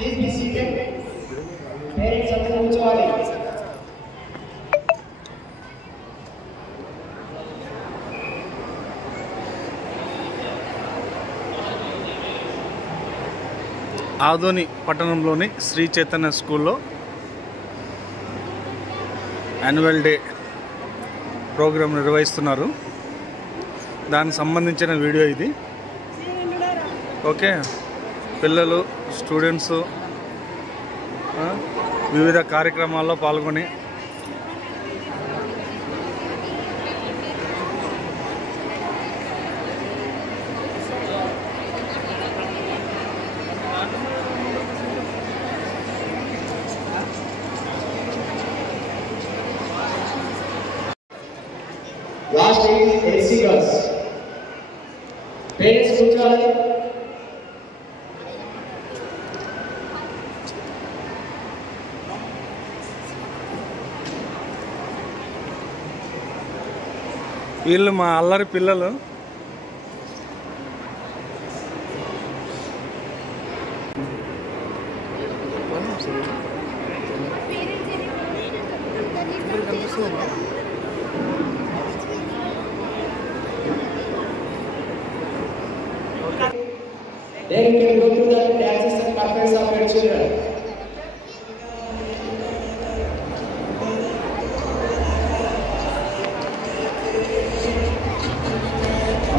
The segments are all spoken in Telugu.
Please be seated. Parents అందరూ కూర్చోవాలి. ఆదోని పట్టణంలోని శ్రీ చైతన్య స్కూల్లో యాన్యువల్ డే ప్రోగ్రాం నిర్వహిస్తున్నారు. దానికి సంబంధించిన వీడియో ఇది. ఓకే, పిల్లలు స్టూడెంట్స్ వివిధ కార్యక్రమాల్లో పాల్గొని Last name is LC Girls. Parents కూర్చోవాలి. వీళ్ళు మా అల్లరి పిల్లలు. Then you can go through the dances and performances of your children.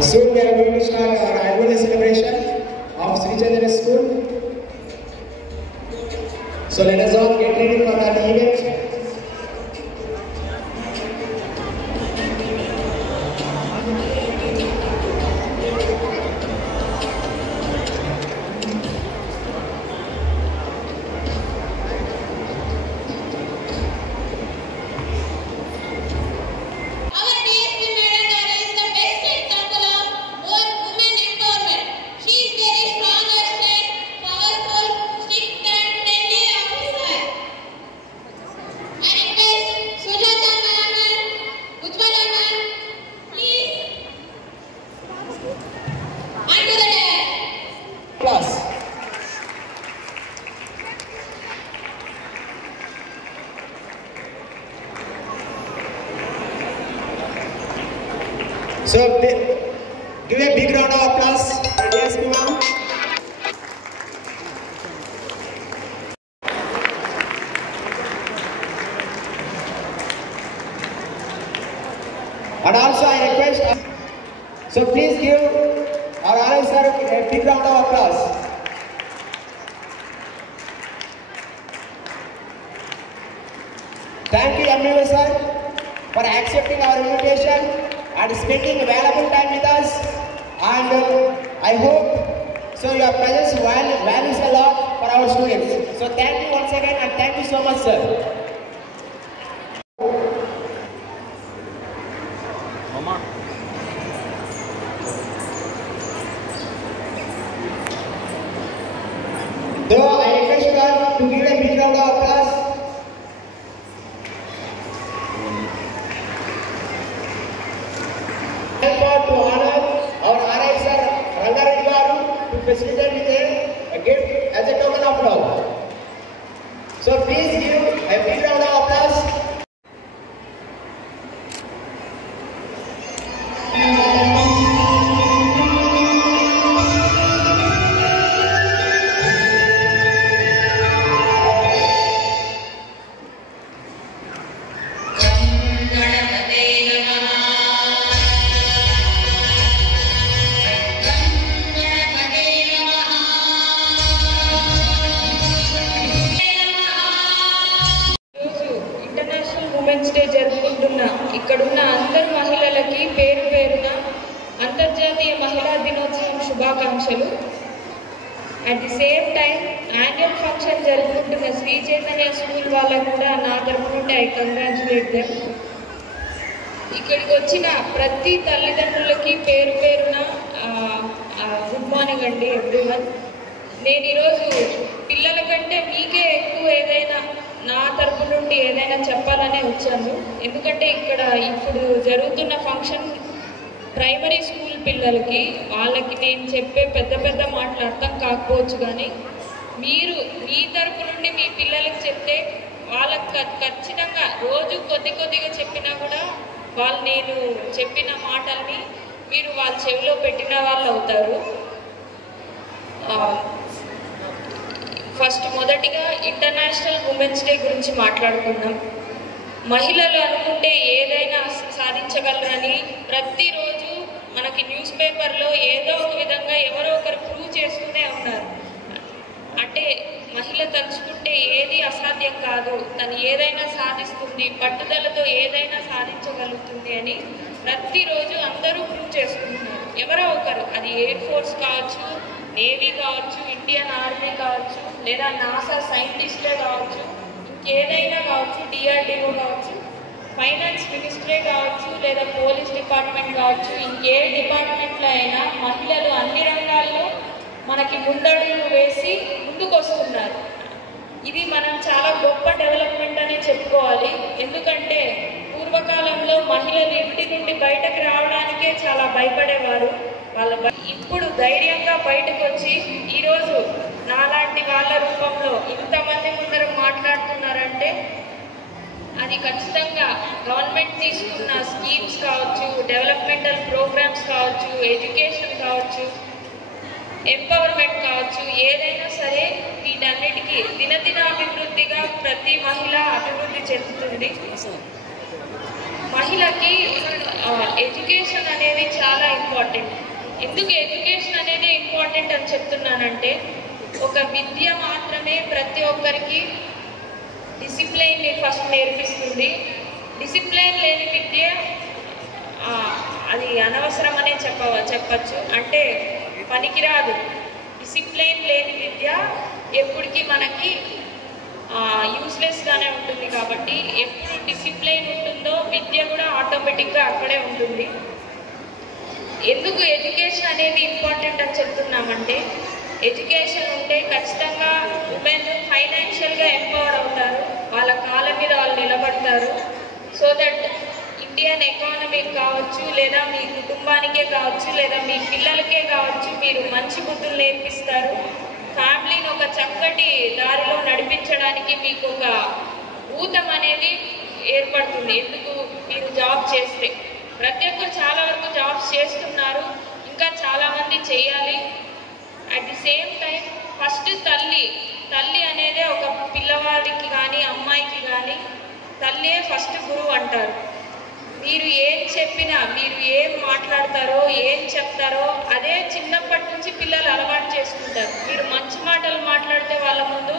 Soon we are going to start our annual celebration of Sri Chaitanya School. So let us all get ready for that event. So give a big round of applause for DSP ma'am. And also I request, so please give our RI sir a big round of applause. Thank you MUA sir for accepting our invitation and spending valuable time with us, and I hope so your presence values a lot for our students. So thank you once again and thank you so much sir. Mama. So I request you all to give a big round of applause. To honor our RI sir Rangareddy garu to facilitate with a gift as a token of love. So please give a big round of applause. Women's day జరుపుకుంటున్న ఇక్కడున్న అందరు మహిళలకి పేరు పేరున అంతర్జాతీయ మహిళా దినోత్సవం శుభాకాంక్షలు. At the same time annual function జరుపుకుంటున్న శ్రీ చైతన్య స్కూల్ వాళ్ళకు కూడా నా తరపు నుండి ఐ కంగ్రాచులేట్ దెమ్. ఇక్కడికి వచ్చిన ప్రతి తల్లిదండ్రులకి పేరు పేరున గుడ్ మార్నింగ్ అండి ఎవ్రీవన్. నేను ఈరోజు పిల్లల కంటే మీకే ఎక్కువ ఏదైనా నా తరపు నుండి ఏదైనా చెప్పాలనే వచ్చాను. ఎందుకంటే ఇక్కడ ఇప్పుడు జరుగుతున్న ఫంక్షన్ ప్రైమరీ స్కూల్ పిల్లలకి వాళ్ళకి నేను చెప్పే పెద్ద పెద్ద మాటలు అర్థం కాకపోవచ్చు, కానీ మీరు మీ తరపు నుండి మీ పిల్లలకు చెప్తే వాళ్ళకి ఖచ్చితంగా రోజు కొద్దిగా చెప్పినా కూడా వాళ్ళు నేను చెప్పిన మాటల్ని మీరు వాళ్ళ చెవిలో పెట్టిన వాళ్ళు అవుతారు. ఫస్ట్ మొదటిగా ఇంటర్నేషనల్ ఉమెన్స్ డే గురించి మాట్లాడుకుందాం. మహిళలు అనుకుంటే ఏదైనా సాధించగలరని ప్రతిరోజు మనకి న్యూస్ పేపర్లో ఏదో ఒక విధంగా ఎవరో ఒకరు ప్రూవ్ చేస్తూనే ఉన్నారు. అంటే మహిళ తలుచుకుంటే ఏది అసాధ్యం కాదు, తను ఏదైనా సాధిస్తుంది, పట్టుదలతో ఏదైనా సాధించగలుగుతుంది అని ప్రతిరోజు అందరూ ప్రూవ్ చేసుకుంటున్నారు. ఎవరో ఒకరు, అది ఎయిర్ ఫోర్స్ కావచ్చు, నేవీ కావచ్చు, ఇండియన్ ఆర్మీ కావచ్చు, లేదా నాసా సైంటిస్టే కావచ్చు, ఇంకేదైనా కావచ్చు, డిఆర్డిఓ కావచ్చు, ఫైనాన్స్ మినిస్టరే కావచ్చు, లేదా పోలీస్ డిపార్ట్మెంట్ కావచ్చు, ఇంకే డిపార్ట్మెంట్లో అయినా మహిళలు అన్ని రంగాల్లో మనకి ముందడుగు వేసి ముందుకు వస్తున్నారు. ఇది మనం చాలా గొప్ప డెవలప్మెంట్ అనే చెప్పుకోవాలి. ఎందుకంటే పూర్వకాలంలో మహిళలు ఇంటి నుండి బయటకు రావడానికే చాలా భయపడేవారు. ఇప్పుడు ధైర్యంగా బయటకు వచ్చి ఈరోజు నాలాంటి వాళ్ళ రూపంలో ఇంతమంది ముందర మాట్లాడుతున్నారంటే అది ఖచ్చితంగా గవర్నమెంట్ తీసుకున్న స్కీమ్స్ కావచ్చు, డెవలప్మెంటల్ ప్రోగ్రామ్స్ కావచ్చు, ఎడ్యుకేషన్ కావచ్చు, ఎంపవర్మెంట్ కావచ్చు, ఏదైనా సరే వీటన్నిటికీ దినదినాభివృద్ధిగా ప్రతి మహిళ అభివృద్ధి చెందుతుంది. మహిళకి ఎడ్యుకేషన్ అనేది చాలా ఇంపార్టెంట్. ఎందుకు ఎడ్యుకేషన్ అనేది ఇంపార్టెంట్ అని చెప్తున్నానంటే ఒక విద్య మాత్రమే ప్రతి ఒక్కరికి డిసిప్లైన్ని ఫస్ట్ నేర్పిస్తుంది. డిసిప్లైన్ లేని విద్య అది అనవసరం అనే చెప్పచ్చు. అంటే పనికిరాదు. డిసిప్లైన్ లేని విద్య ఎప్పటికీ మనకి యూస్లెస్గానే ఉంటుంది. కాబట్టి ఎప్పుడు డిసిప్లైన్ ఉంటుందో విద్య కూడా ఆటోమేటిక్గా అక్కడే ఉంటుంది. ఎందుకు ఎడ్యుకేషన్ అనేది ఇంపార్టెంట్ అని చెప్తున్నామంటే ఎడ్యుకేషన్ ఉంటే ఖచ్చితంగా ఉమెన్ ఫైనాన్షియల్గా ఎంపవర్ అవుతారు, వాళ్ళ కాళ్ళ మీద వాళ్ళు నిలబడతారు. సో దట్ ఇండియన్ ఎకానమీకి కావచ్చు, లేదా మీ కుటుంబానికే కావచ్చు, లేదా మీ పిల్లలకే కావచ్చు, మీరు మంచి బుద్ధులు నేర్పిస్తారు. ఫ్యామిలీని ఒక చక్కటి దారిలో నడిపించడానికి మీకు ఒక ఊతం అనేది ఏర్పడుతుంది. ఎందుకు మీరు జాబ్ చేస్తే ప్రతి ఒక్కరు చాలా వరకు జాబ్స్ చేస్తున్నారు, ఇంకా చాలామంది చేయాలి. At the same time first తల్లి అనేది ఒక పిల్లవాడికి కానీ అమ్మాయికి కానీ తల్లియే ఫస్ట్ గురువు అంటారు. మీరు ఏం చెప్పినా, మీరు ఏం మాట్లాడతారో, ఏం చెప్తారో అదే చిన్నప్పటి నుంచి పిల్లలు అలవాటు చేసుకుంటారు. మీరు మంచి మాటలు మాట్లాడితే వాళ్ళ ముందు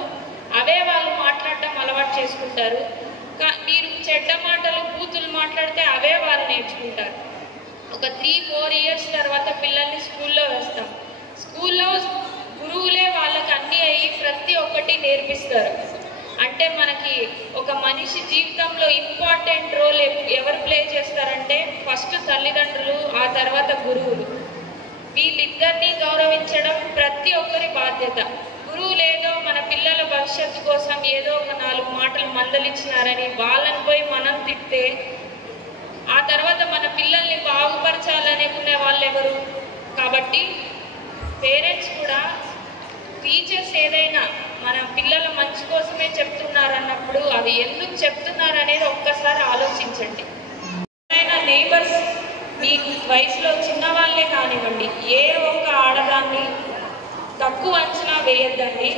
అవే వాళ్ళు మాట్లాడటం అలవాటు చేసుకుంటారు. మీరు చెడ్డ మాటలు బూతులు మాట్లాడితే అవే వాళ్ళు నేర్చుకుంటారు. ఒక 3-4 ఇయర్స్ తర్వాత పిల్లల్ని స్కూల్లో వేస్తాం. స్కూల్లో గురువులే వాళ్ళకి అన్నీ అయ్యి ప్రతి ఒక్కటి నేర్పిస్తారు. అంటే మనకి ఒక మనిషి జీవితంలో ఇంపార్టెంట్ రోల్ ఎవరు ప్లే చేస్తారంటే ఫస్ట్ తల్లిదండ్రులు, ఆ తర్వాత గురువులు. వీళ్ళిద్దరినీ గౌరవించడం ప్రతి ఒక్కరి బాధ్యత. గురువులు ఏదో మన పిల్లల భవిష్యత్తు కోసం ఏదో ఒక 4 మాటలు మందలిచ్చినారని వాళ్ళని పోయి మనం తిట్టే ఆ తర్వాత మన పిల్లల్ని బాగుపరచాలనుకునే వాళ్ళు ఎవరు? కాబట్టి పేరెంట్స్ కూడా టీచర్స్ ఏదైనా మన పిల్లల మంచి కోసమే చెప్తున్నారన్నప్పుడు అది ఎందుకు చెప్తున్నారనేది ఒక్కసారి ఆలోచించండి. ఎవరైనా నేబర్స్ మీ వయసులో చిన్నవాళ్ళే కానివ్వండి, ఏ ఒక్క ఆడదాన్ని తక్కువ అంచనా వేయద్దండి.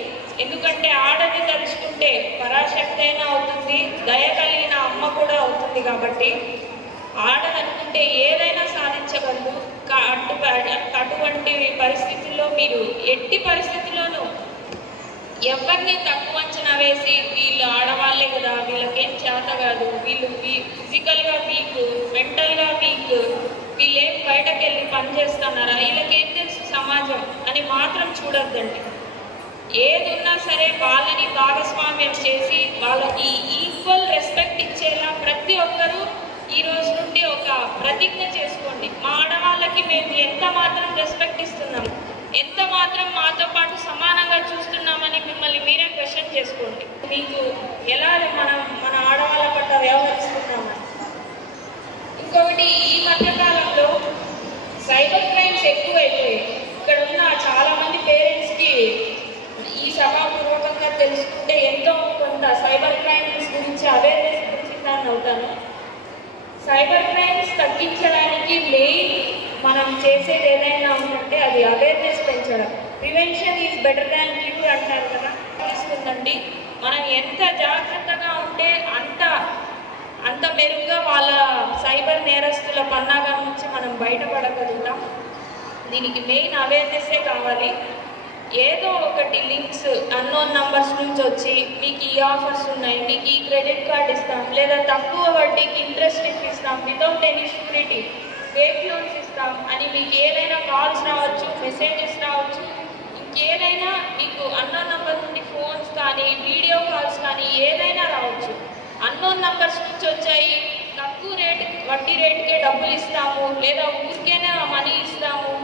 ఎందుకంటే ఆడది తలుచుకుంటే పరాశక్తి అయినా అవుతుంది, దయ కలిగిన అమ్మ కూడా అవుతుంది. కాబట్టి ఆడదనుకుంటే ఏదైనా సాధించగలదు. అటువంటి పరిస్థితుల్లో మీరు ఎట్టి పరిస్థితుల్లోనూ ఎవరిని తక్కువ అంచనా వేసి వీళ్ళు ఆడవాళ్ళే కదా, వీళ్ళకేం చేత కాదు, వీళ్ళు ఫిజికల్గా వీక్, మెంటల్గా వీక్, వీళ్ళేం బయటకు వెళ్ళి పనిచేస్తున్నారా, వీళ్ళకేం తెలుసు సమాజం అని మాత్రం చూడొద్దండి. ఏది ఉన్నా సరే వాళ్ళని భాగస్వామ్యం చేసి వాళ్ళకి ఈక్వల్ రెస్పెక్ట్ ఇచ్చేలా ప్రతి ఒక్కరూ ఈ రోజు నుండి ఒక ప్రతిజ్ఞ చేసుకోండి. మా ఆడవాళ్ళకి మేము ఎంత మాత్రం రెస్పెక్ట్ ఇస్తున్నాం, ఎంత మాత్రం మాతో పాటు సమానంగా చూస్తున్నామని మిమ్మల్ని మీరే క్వశ్చన్ చేసుకోండి. మీకు ఎలా మన ఆడవాళ్ళ పట్ల వ్యవహరిస్తున్నామని. ఇంకొకటి, ఈ మధ్యకాలంలో సైబర్ క్రైమ్స్ ఎక్కువైపోయాయి. ఇక్కడ ఉన్న చాలామంది పేరెంట్స్కి ఈ సభాపూర్వకంగా సైబర్ క్రైమ్స్ గురించి అవేర్నెస్ గురించి దాన్ని అవుతాను. సైబర్ క్రైమ్స్ తగ్గించడానికి మెయిన్ మనం చేసేది ఏదైనా ఉందంటే అది అవేర్నెస్ పెంచడం. Prevention is better than cure అంటారు కదా, తెలుస్తుందండి. మనం ఎంత జాగ్రత్తగా ఉంటే అంత మెరుగ్గా వాళ్ళ సైబర్ నేరస్తుల పన్నాగం నుంచి మనం బయటపడగలుగుతాం. దీనికి మెయిన్ అవేర్నెస్సే కావాలి. ఏదో ఒకటి లింక్స్ అన్నోన్ నంబర్స్ నుంచి వచ్చి మీకు ఈ ఆఫర్స్ ఉన్నాయి, మీకు ఈ క్రెడిట్ కార్డ్ ఇస్తాం, లేదా తక్కువ వడ్డీకి ఇంట్రెస్ట్ ఇస్తాం, without any surety fake loans ఇస్తాం అని మీకు ఏదైనా కాల్స్ రావచ్చు, మెసేజెస్ రావచ్చు, ఇంకేదైనా మీకు అన్నోన్ నంబర్ నుండి ఫోన్స్ కానీ వీడియో కాల్స్ కానీ ఏదైనా రావచ్చు. అన్నోన్ నంబర్స్ నుంచి వచ్చాయి, తక్కువ వడ్డీ రేటుకే డబ్బులు ఇస్తాము, లేదా ఊరికేనే మనీ ఇస్తాము,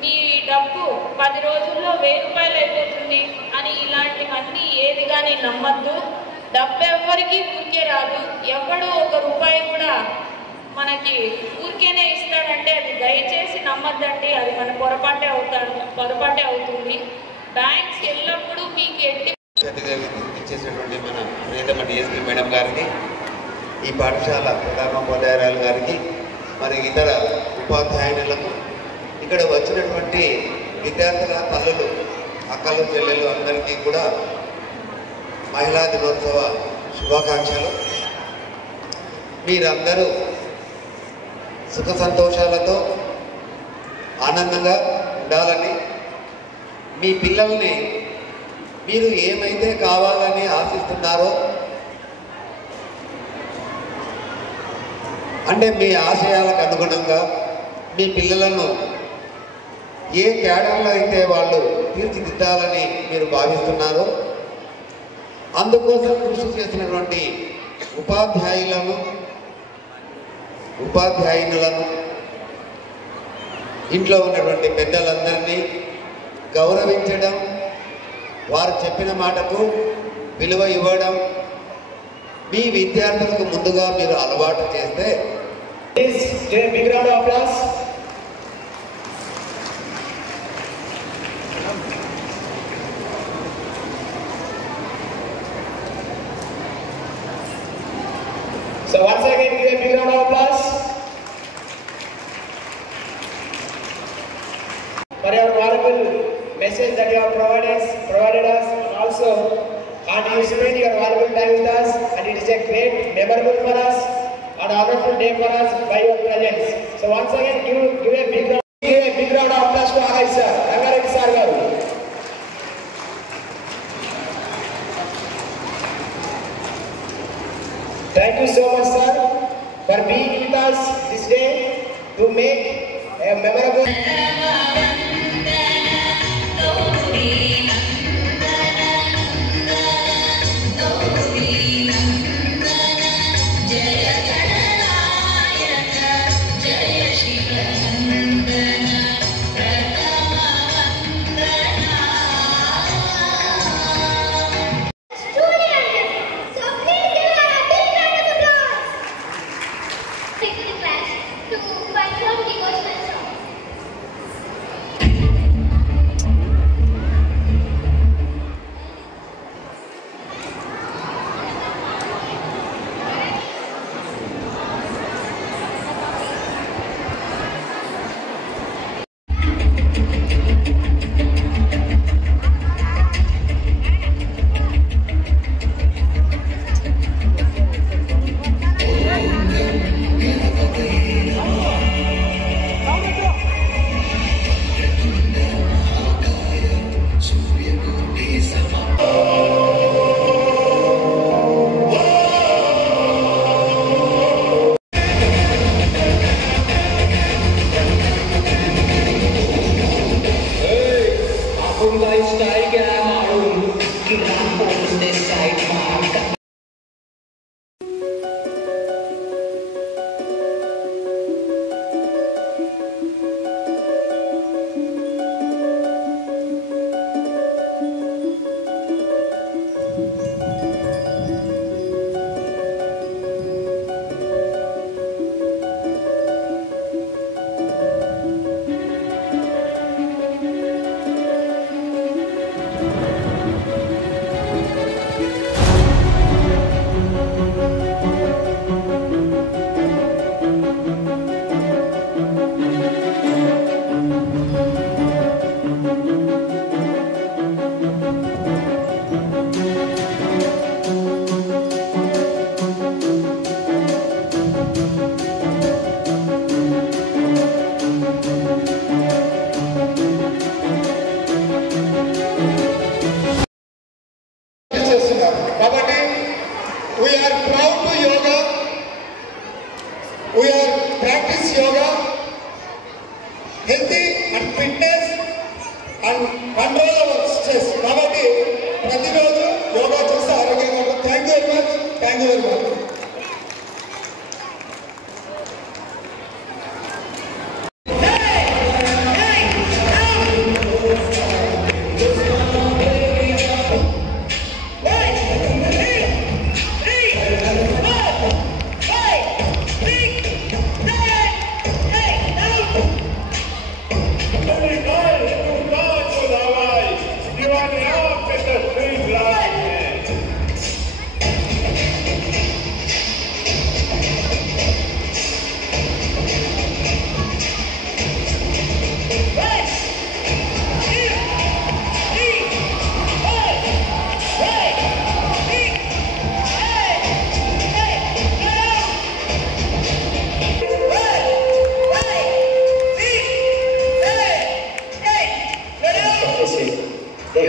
మీ డబ్బు 10 రోజుల్లో 1000 రూపాయలు అయిపోతుంది అని ఇలాంటివన్నీ ఏది కానీ నమ్మద్దు. డబ్బు ఎవ్వరికి ఊరికే రాదు. ఎవడు 1 రూపాయి కూడా మనకి ఊరికేనే ఇస్తాడంటే అది దయచేసి నమ్మద్దండి. అది మన పొరపాటే అవుతుంది. బ్యాంక్స్ ఎల్లప్పుడూ మీకు ఇచ్చేసినటువంటి మన ప్రియతమ డిఎస్పీ మేడం గారికి, ఈ పాఠశాల ప్రధానోపాధ్యాయురాలు గారికి, మరి ఇతర ఉపాధ్యాయులకు, ఇక్కడ వచ్చినటువంటి విద్యార్థుల తల్లులు, అక్కలు, చెల్లెలు అందరికీ కూడా మహిళా దినోత్సవ శుభాకాంక్షలు. మీరందరూ సుఖ సంతోషాలతో ఆనందంగా ఉండాలని, మీ పిల్లల్ని మీరు ఏమైతే కావాలని ఆశిస్తున్నారో, అంటే మీ ఆశయాలకు అనుగుణంగా మీ పిల్లలను ఏ క్యాడర్లో అయితే వాళ్ళు తీర్చిదిద్దాలని మీరు భావిస్తున్నారో అందుకోసం కృషి చేసినటువంటి ఉపాధ్యాయులను, ఇంట్లో ఉన్నటువంటి పెద్దలందరినీ గౌరవించడం, వారు చెప్పిన మాటకు విలువ ఇవ్వడం మీ విద్యార్థులకు ముందుగా మీరు అలవాటు చేస్తే big round of applause. So once again, give a big round of applause for your valuable message that you have provided us, and also you spent your valuable time with us, and it is a great, memorable for us, and honorable day for us by your presence. So once again, give a big round of applause to Agai sir, Rangareddy sir garu. Thank you so much, sir, for being with us this day to make a memorable. And fitness and control our stress. కాబట్టి ప్రతిరోజు యోగా చేస్తే ఆరోగ్యంగా ఉంటుంది. Thank you very much. Thank you very much. They